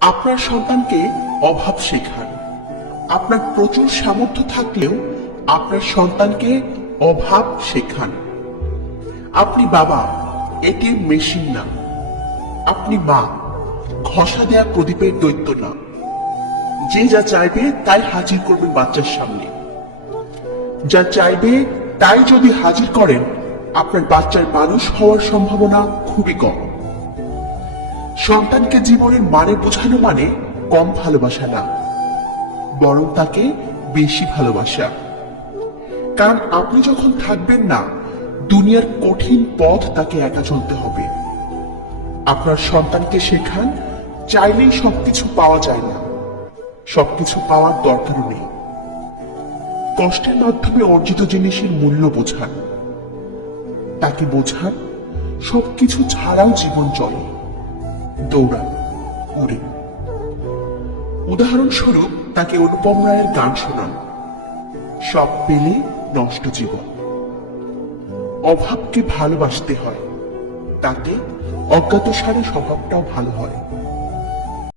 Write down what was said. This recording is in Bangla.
আপনার সন্তানকে অভাব শেখান। আপনার প্রচুর সামর্থ্য থাকলেও আপনার সন্তানকে অভাব শেখান। আপনি বাবা, এটিএম মেশিন না। আপনি মা, ঘষা দেয়া প্রদীপের দৈত্য না। যে যা চাইবে তাই হাজির করবেন বাচ্চার সামনে। যা চাইবে তাই যদি হাজির করেন, আপনার বাচ্চার মানুষ হওয়ার সম্ভাবনা খুবই কম। সন্তানকে জীবনের মানে বোঝানো মানে কম ভালোবাসা না, বরং তাকে বেশি ভালোবাসা। কারণ আপনি যখন থাকবেন না, দুনিয়ার কঠিন পথ তাকে একা চলতে হবে। আপনার সন্তানকে শেখান, চাইলেই সবকিছু পাওয়া যায় না, সবকিছু পাওয়ার দরকারও নেই। কষ্টের মাধ্যমে অর্জিত জিনিসের মূল্য বোঝান। তাকে বোঝান সবকিছু ছাড়াও জীবন চলে, দৌড়ান, উড়ে। উদাহরণস্বরূপ তাকে অনুপম রায়ের গান শোনান, সব পেলে নষ্ট জীবন। অভাবকে ভালোবাসতে হয়, তাতে অজ্ঞাতসারে স্বভাবটাও ভালো হয়।